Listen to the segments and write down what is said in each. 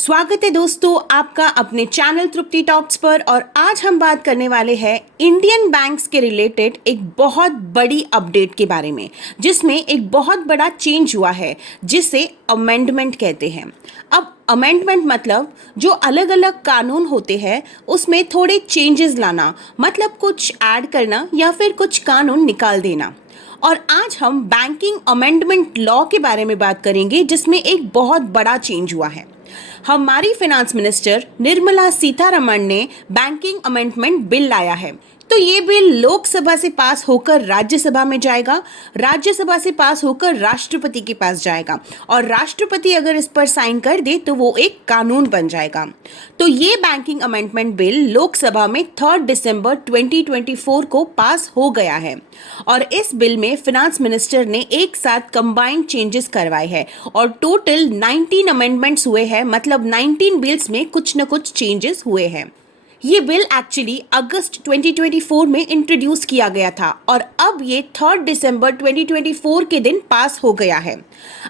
स्वागत है दोस्तों आपका अपने चैनल तृप्ति टॉक्स पर। और आज हम बात करने वाले हैं इंडियन बैंक्स के रिलेटेड एक बहुत बड़ी अपडेट के बारे में, जिसमें एक बहुत बड़ा चेंज हुआ है जिसे अमेंडमेंट कहते हैं। अब अमेंडमेंट मतलब जो अलग अलग कानून होते हैं उसमें थोड़े चेंजेस लाना, मतलब कुछ ऐड करना या फिर कुछ कानून निकाल देना। और आज हम बैंकिंग अमेंडमेंट लॉ के बारे में बात करेंगे जिसमें एक बहुत बड़ा चेंज हुआ है। हमारी फाइनेंस मिनिस्टर निर्मला सीतारमण ने बैंकिंग अमेंडमेंट बिल लाया है। तो ये बिल लोकसभा से पास होकर राज्यसभा में जाएगा, राज्यसभा से पास होकर राष्ट्रपति के पास जाएगा और राष्ट्रपति अगर इस पर साइन कर दे तो वो एक कानून बन जाएगा। तो ये बैंकिंग अमेंडमेंट बिल लोकसभा में 3 दिसंबर 2024 को पास हो गया है और इस बिल में फाइनेंस मिनिस्टर ने एक साथ कंबाइंड चेंजेस करवाए हैं और टोटल 19 अमेंडमेंट्स हुए हैं, मतलब 19 बिल्स में कुछ न कुछ चेंजेस हुए हैं। ये बिल एक्चुअली अगस्त 2024 में इंट्रोड्यूस किया गया था और अब ये 3 दिसंबर 2024 के दिन पास हो गया है।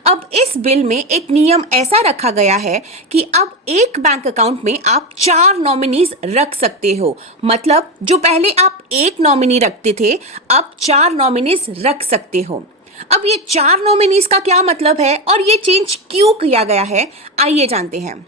अब इस बिल में एक नियम ऐसा रखा गया है कि अब एक बैंक अकाउंट में आप 4 नॉमिनीज रख सकते हो, मतलब जो पहले आप एक नॉमिनी रखते थे अब 4 नॉमिनीज रख सकते हो। अब ये 4 नॉमिनीज का क्या मतलब है और ये चेंज क्यों किया गया है, आइए जानते हैं।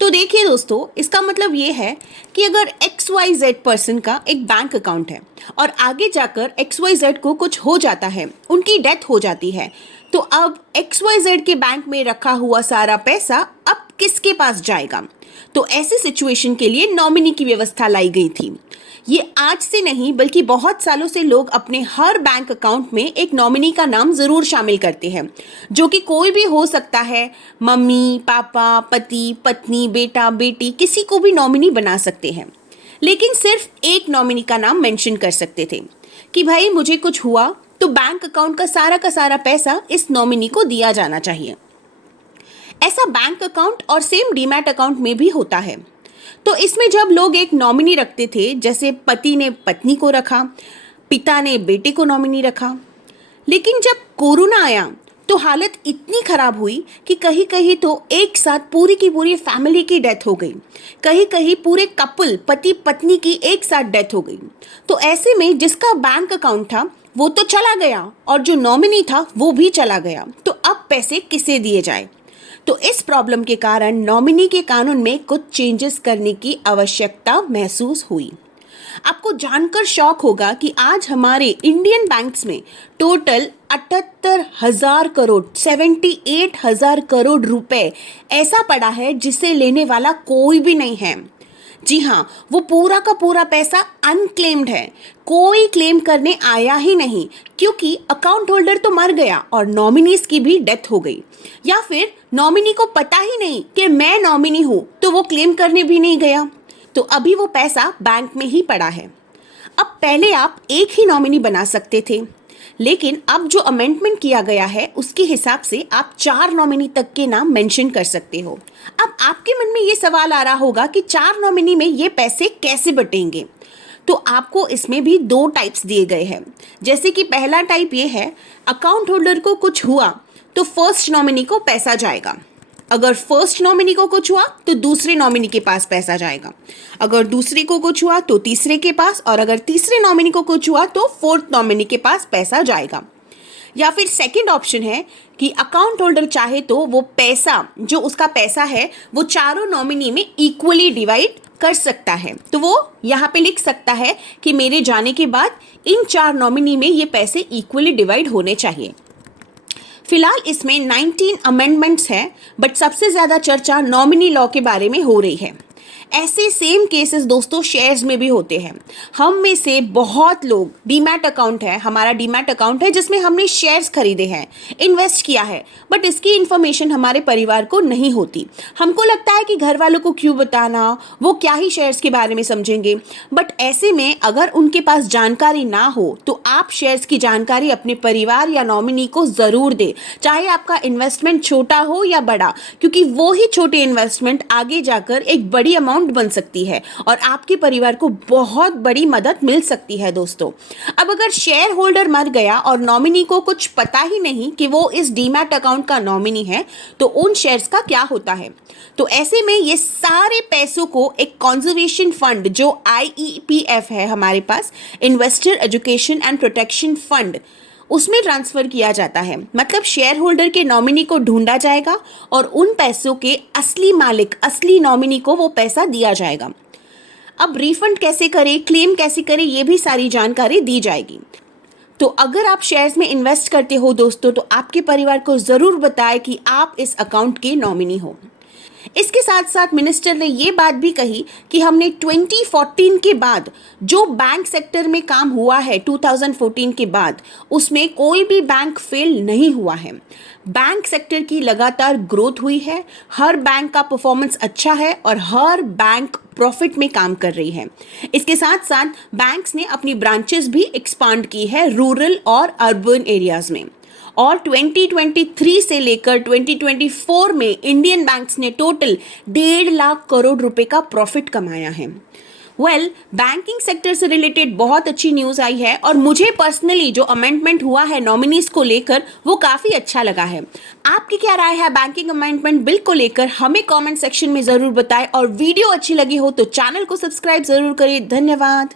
तो देखिए दोस्तों, इसका मतलब ये है कि अगर XYZ पर्सन का एक बैंक अकाउंट है और आगे जाकर XYZ को कुछ हो जाता है, उनकी डेथ हो जाती है, तो अब XYZ के बैंक में रखा हुआ सारा पैसा अब किसके पास जाएगा। तो ऐसी सिचुएशन के लिए नॉमिनी की व्यवस्था लाई गई थी। ये आज से नहीं बल्कि बहुत सालों से लोग अपने हर बैंक अकाउंट में एक नॉमिनी का नाम जरूर शामिल करते हैं, जो कि कोई भी हो सकता है। मम्मी, पापा, पति, पत्नी, बेटा, बेटी, किसी को भी नॉमिनी बना सकते हैं, लेकिन सिर्फ एक नॉमिनी का नाम मेंशन कर सकते थे कि भाई मुझे कुछ हुआ तो बैंक अकाउंट का सारा पैसा इस नॉमिनी को दिया जाना चाहिए। ऐसा बैंक अकाउंट और सेम डीमैट अकाउंट में भी होता है। तो इसमें जब लोग एक नॉमिनी रखते थे, जैसे पति ने पत्नी को रखा, पिता ने बेटे को नॉमिनी रखा, लेकिन जब कोरोना आया तो हालत इतनी खराब हुई कि कहीं कहीं तो एक साथ पूरी की पूरी फैमिली की डेथ हो गई, कहीं कहीं पूरे कपल पति पत्नी की एक साथ डेथ हो गई। तो ऐसे में जिसका बैंक अकाउंट था वो तो चला गया और जो नॉमिनी था वो भी चला गया, तो अब पैसे किसे दिए जाए। तो इस प्रॉब्लम के कारण नॉमिनी के कानून में कुछ चेंजेस करने की आवश्यकता महसूस हुई। आपको जानकर शॉक होगा कि आज हमारे इंडियन बैंक्स में टोटल 78,000 करोड़ 78,000 करोड़ रुपए ऐसा पड़ा है जिसे लेने वाला कोई भी नहीं है। जी हाँ, वो पूरा का पूरा पैसा अनक्लेम्ड है, कोई क्लेम करने आया ही नहीं, क्योंकि अकाउंट होल्डर तो मर गया और नॉमिनीज की भी डेथ हो गई, या फिर नॉमिनी को पता ही नहीं कि मैं नॉमिनी हूं तो वो क्लेम करने भी नहीं गया। तो अभी वो पैसा बैंक में ही पड़ा है। अब पहले आप एक ही नॉमिनी बना सकते थे, लेकिन अब जो अमेंडमेंट किया गया है उसके हिसाब से आप 4 नॉमिनी तक के नाम मेंशन कर सकते हो। अब आपके मन में ये सवाल आ रहा होगा कि 4 नॉमिनी में ये पैसे कैसे बटेंगे। तो आपको इसमें भी 2 टाइप्स दिए गए हैं। जैसे कि पहला टाइप ये है, अकाउंट होल्डर को कुछ हुआ तो फर्स्ट नॉमिनी को पैसा जाएगा, अगर फर्स्ट नॉमिनी को कुछ हुआ तो दूसरे नॉमिनी के पास पैसा जाएगा, अगर दूसरे को कुछ हुआ तो तीसरे के पास, और अगर तीसरे नॉमिनी को कुछ हुआ तो फोर्थ नॉमिनी के पास पैसा जाएगा। या फिर सेकंड ऑप्शन है कि अकाउंट होल्डर चाहे तो वो पैसा, जो उसका पैसा है, वो चारों नॉमिनी में इक्वली डिवाइड कर सकता है। तो वो यहाँ पे लिख सकता है कि मेरे जाने के बाद इन 4 नॉमिनी में ये पैसे इक्वली डिवाइड होने चाहिए। फिलहाल इसमें 19 अमेंडमेंट्स हैं, बट सबसे ज़्यादा चर्चा नॉमिनी लॉ के बारे में हो रही है। ऐसे सेम केसेस दोस्तों शेयर्स में भी होते हैं। हम में से बहुत लोग, डीमैट अकाउंट है, हमारा डीमैट अकाउंट है जिसमें हमने शेयर्स खरीदे हैं, इन्वेस्ट किया है, बट इसकी इन्फॉर्मेशन हमारे परिवार को नहीं होती। हमको लगता है कि घर वालों को क्यों बताना, वो क्या ही शेयर्स के बारे में समझेंगे। बट ऐसे में अगर उनके पास जानकारी ना हो तो आप शेयर्स की जानकारी अपने परिवार या नॉमिनी को ज़रूर दें, चाहे आपका इन्वेस्टमेंट छोटा हो या बड़ा, क्योंकि वो ही छोटे इन्वेस्टमेंट आगे जाकर एक बड़ी अमाउंट अकाउंट बन सकती है और आपके परिवार को बहुत बड़ी मदद मिल सकती है दोस्तों। अब अगर शेयर होल्डर मर गया और नॉमिनी को कुछ पता ही नहीं कि वो इस डीमैट अकाउंट का नॉमिनी है, तो उन शेयर्स का क्या होता है? तो ऐसे में ये सारे पैसों को एक कंजर्वेशन फंड जो IEPF है हमारे पास, investor education and protection fund, उसमें ट्रांसफर किया जाता है। मतलब शेयर होल्डर के नॉमिनी को ढूंढा जाएगा और उन पैसों के असली मालिक, असली नॉमिनी को वो पैसा दिया जाएगा। अब रिफंड कैसे करें, क्लेम कैसे करें, ये भी सारी जानकारी दी जाएगी। तो अगर आप शेयर्स में इन्वेस्ट करते हो दोस्तों, तो आपके परिवार को ज़रूर बताएं कि आप इस अकाउंट के नॉमिनी हो। इसके साथ साथ मिनिस्टर ने ये बात भी कही कि हमने 2014 के बाद जो बैंक सेक्टर में काम हुआ है 2014 के बाद, उसमें कोई भी बैंक फेल नहीं हुआ है। बैंक सेक्टर की लगातार ग्रोथ हुई है, हर बैंक का परफॉर्मेंस अच्छा है और हर बैंक प्रॉफिट में काम कर रही है। इसके साथ साथ बैंक्स ने अपनी ब्रांचेस भी एक्सपांड की है रूरल और अर्बन एरियाज में। और 2023 से लेकर 2024 में इंडियन बैंक्स ने टोटल 1.5 लाख करोड़ रुपए का प्रॉफिट कमाया है। बैंकिंग सेक्टर से रिलेटेड बहुत अच्छी न्यूज़ आई है और मुझे पर्सनली जो अमेंडमेंट हुआ है नॉमिनीज को लेकर, वो काफ़ी अच्छा लगा है। आपकी क्या राय है बैंकिंग अमेंडमेंट बिल को लेकर? हमें कमेंट सेक्शन में ज़रूर बताएं और वीडियो अच्छी लगी हो तो चैनल को सब्सक्राइब ज़रूर करिए। धन्यवाद।